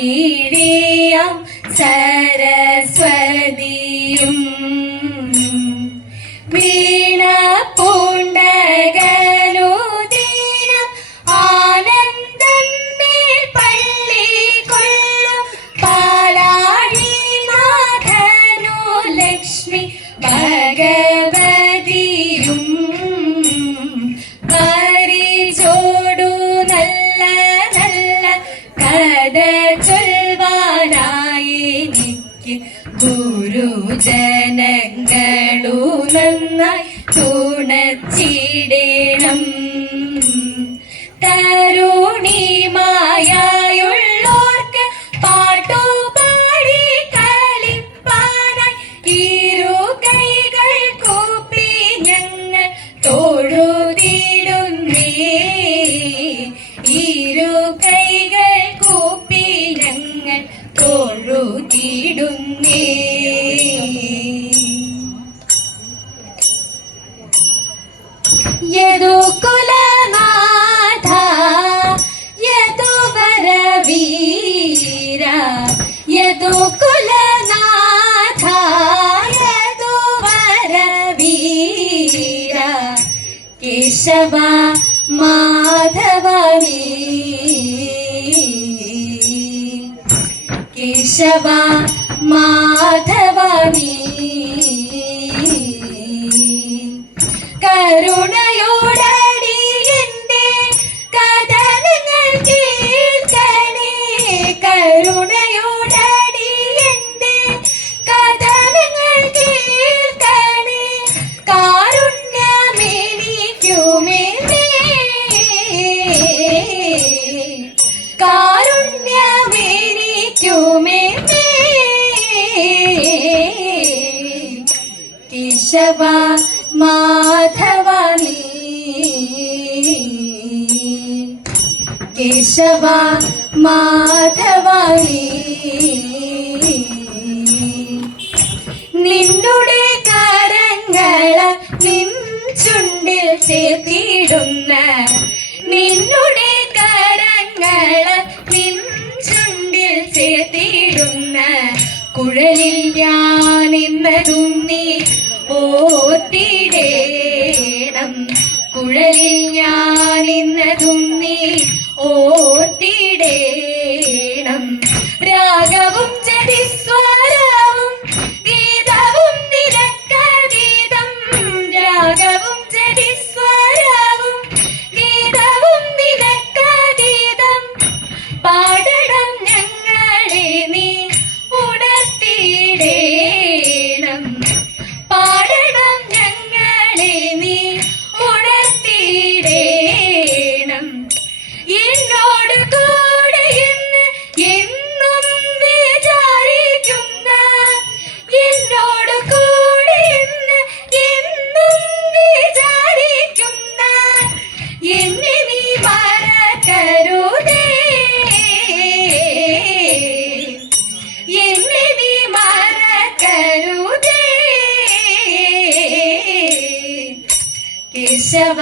നീലരവിധമിഴിയാം സരസ്വതിയും വീണ പൂണ്ടകനുദീനം ആനന്ദമേൽ പള്ളി കൊള്ളും പാലാഴിനാഥനു ലക്ഷ്മി ഭഗവതിയും പരിചോടു നല്ല നല്ല കഥ ചൊൽവാനായി എനിക്ക് ഗുരുജനങ്ങളു നന്നായി തുണച്ചിടണം. തരുണിമായുള്ളോർക്ക് പാട്ടുപാടി കളിപ്പാനായി ഇരു കൈകൾ കൂപ്പി ഞങ്ങൾ തൊഴുതിടുന്നേ. ഇരു കൈകൾ കൂപ്പി ഞങ്ങൾ തൊഴുതിടുന്നേ. യദുകുലനാഥ യദുവരവീര യദുകുലനാഥ യദുവരവീര കേശവ മാധവനീ കേശവ മാധവനീ കരുണയോടടിയന്റെ കഥനങ്ങൾ കേൾക്കണേ. കരുണയോടടിയന്റെ കഥനങ്ങൾ കേൾക്കണേ. കാരുണ്യമെനിക്കുമേലേ കാരുണ്യമെനിക്കുമേലേ. കേശവ മാധവനീ കേശവ മാധവനീ നിന്നുടെ കരങ്ങള നിൻ ചുണ്ടിൽ ചേർത്തിടുന്ന നിന്നുടെ കരങ്ങള നിൻ ചുണ്ടിൽ ചേർത്തിടുന്ന കുഴലിൽ ഞാൻ ഇന്നതും നീ ഓർത്തിടേണം. കുഴലിൽ ഞാൻ ഇന്നതും നീ ഓർത്തിടേണം. രാഗവും ജതിസ്വരവും ഗീതവും നിനക്കഗീതം. രാഗവും ജതിസ്വരവും ഗീതവും നിനക്കഗീതം. പാടണം ഞങ്ങളെ നീ ഉണർത്തിടേണം. പാടണം ഞങ്ങളെ നീ ഉണർത്തിടേണം. എന്നോട് കൂടെ എന്ന് എന്നും വിചാരിക്കുന്ന എന്നോട് കൂടെ എന്ന് എന്നും വിചാരിക്കുന്ന എന്നെ നീ മറക്കരുതേ. എന്നെ നീ മറക്കരുതേ. കേശവ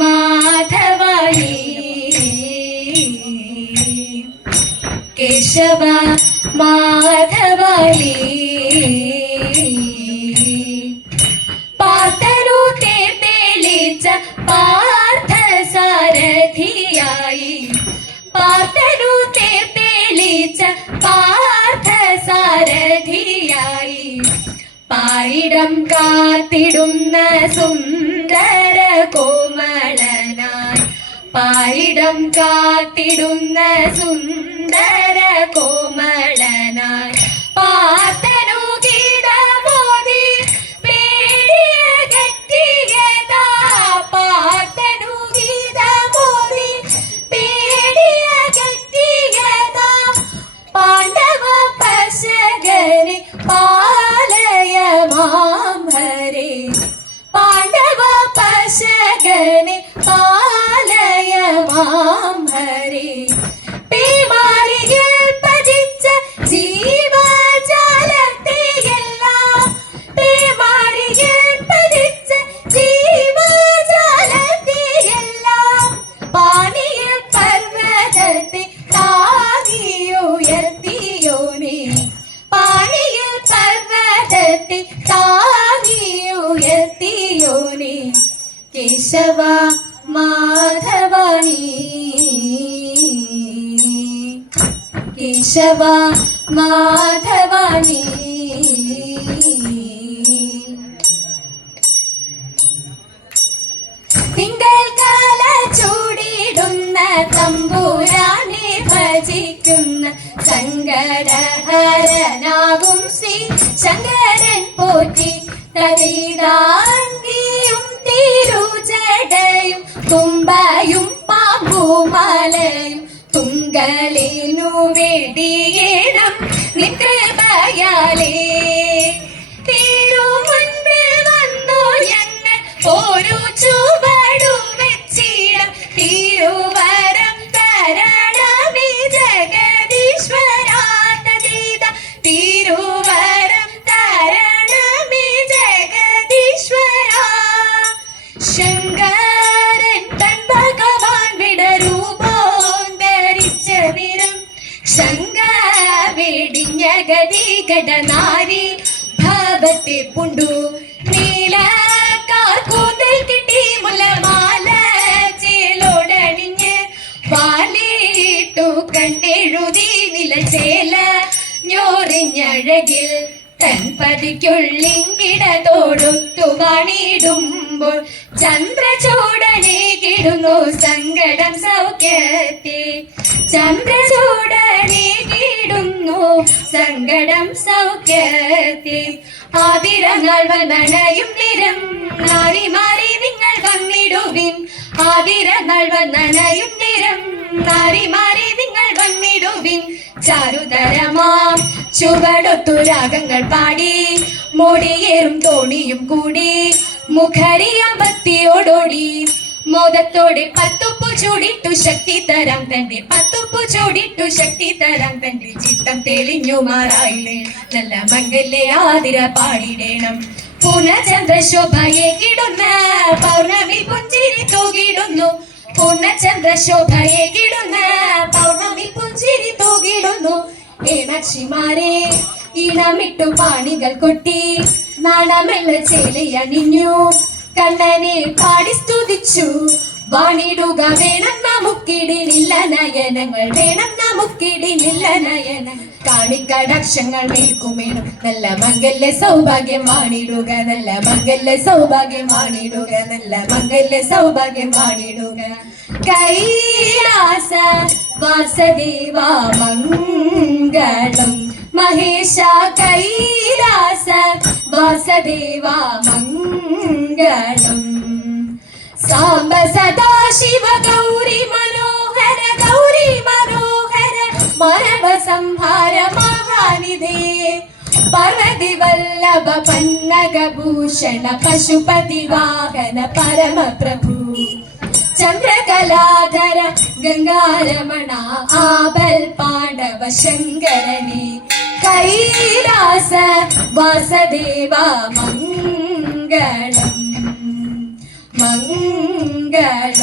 മാധവനീ കേശവ മാധവനീ പാർത്തനു തേർത്തേളിച്ച പാരിടം കാത്തിടുന്ന സുന്ദര കോമളനായി പാരിടം കാത്തിടുന്ന സുന്ദര കോമളനായി പാർത്തനു ഗീതമോദി പേടിയ ഗട്ടിയതാ പാർത്തനു ഗീതമോദി പേടിയ ഗട്ടിയതാ പാണ്ഡവ പശകനെ പാലയ മാം ഹരേ പാണ്ഡവ പശകനെ പാലയ മാം ഹരേ പേമാരിയിൽ പതിച്ച ജീവജാലത്തെയെല്ലാം പേമാരിയിൽ പതിച്ച ജീവജാലത്തെയെല്ലാം പാനിയിൽ പർവ്വതത്തെ താങ്ങിയുയർത്തിയോനേ പാനിയിൽ പർവ്വതത്തെ താങ്ങിയുയർത്തിയോനേ കേശവ മാധവാണി കേശവ മാധവാണി തിങ്കൾ കാല ചൂടിടുന്ന തമ്പുരാനെ ഭജിക്കുന്ന സങ്കടഹരനാകും ശ്രീ ശങ്കരൻ പോറ്റി തലീതാങ്കിയും തിരുജടയും തുമ്പയും പാമ്പുമലയും തുങ്കലിനു വെടിയേണം നികൃപയാലേ തിരുമുൻപിൽ വന്നു ഞങ്ങൾ ഒരു ചുവടും വെച്ചിടം തിരുവരം തരണമേ ജഗദീശ്വരാനദീത തിരുവരം തരണമേ ജഗദീശ്വര ശങ്കരൻ തൻ ഭഗവാൻ വിടരൂപോന്തരിച്ച നിരം ശങ്ക വെടിഞ്ഞ ഗതികടനാരി ഭാവത്തെ പുണ്ടു നീലക്കാർ കൂന്തൽ കിട്ടി മുല്ലമാല ചേലോടണിഞ്ഞ് വാലിട്ടു കണ്ണെഴുതി നിലചേല ഞോറിഞ്ഞഴകിൽ തൻ പതിക്കുള്ളിങ്കിടതോടൊത്തു വാണിടുമ്പോൾ ചന്ദ്രചൂടനെ കിടുന്നു സങ്കടം സൗഖ്യത്തെ ചന്ദ്രചൂടനെ കിടുന്നു സങ്കടം സൗഖ്യത്തെ ആതിരങ്ങൾ വന്നണയും നിരം നാരിമാരി നിങ്ങൾ വന്നിടുവിൻ ആതിരങ്ങൾ വന്നണയും നിരം നാരിമാരി നിങ്ങൾ വന്നിടുവിൻ ചാരുതരമാം ചുവടൊത്തു രാഗങ്ങൾ പാടി മോടിയേറും തോണിയും കൂടി മുഖരിയമ്പത്തിയോടോടി മോദത്തോടെ പത്തുപ്പു ചൂടിട്ടു ശക്തി തരാം തന്റെ പത്തുപ്പു ചൂടിട്ടു ശക്തി തരാം തന്റെ ചിത്തം തെളിഞ്ഞു മാറായില്ലേ നല്ല മംഗല്യ ആതിര പാടിടേണം പൂർണ്ണചന്ദ്രശോഭയെ കിടുന്ന പൗർണമി പുഞ്ചിരി തൂകിടുന്നു പൂർണ്ണചന്ദ്രശോഭയെ കിടുന്ന പൗർണമി പുഞ്ചിരി തൂകിടുന്നു ഏണക്ഷിമാരെ ഇണമിട്ടു പാണികൾ കൊട്ടി നാണമെല്ല ചേലയണിഞ്ഞു കണ്ണനെ പാടി സ്തുതിച്ചു വാണിടുക വേണം നമുക്കിടിലില്ല നയനങ്ങൾ വേണം നമുക്കിടിലില്ല നയന കാണിക്കടാക്ഷങ്ങൾ മേൽക്കുമേണം നല്ല മംഗല്യ സൗഭാഗ്യം വാണിടുക നല്ല മംഗല്യ സൗഭാഗ്യം വാണിടുക നല്ല മംഗല്യ സൗഭാഗ്യം വാണിടുക കൈലാസ വാസദേവ മംഗളം മഹേശ കൈലാസ വാസദേവ മംഗളം സാംബ സദാശിവ ഗൗരി മനോഹര മരവ സംഹാര മഹാനിധേ പർവതി വല്ലഭ പന്നഗഭൂഷണ പശുപതി വാഹന പരമപ്രഭു ചന്ദ്രകലാധര ഗംഗാരമണ ആബൽ പാണ്ഡവ ശങ്കരനെ കൈലാസ വാസദേവ മംഗളം മംഗളം.